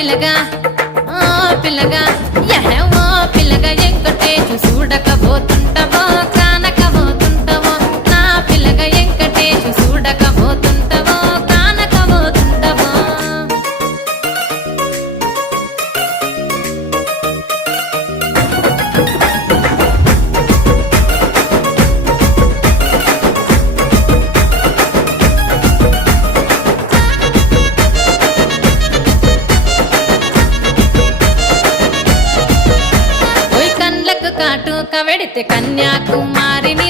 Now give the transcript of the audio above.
పిల్లగా ఓ పిల్లగా యహే ఓ పిల్లగా ఎంకటేశు చూడకపోతుంటవో కానకపోతుంటవో నా పిల్లగా ఎంకటేశు చూడకపోతుంటవో కానకపోతుంటవో ఓయ్ కండ్లకు కాటుక వెడితే కన్యాకుమారిని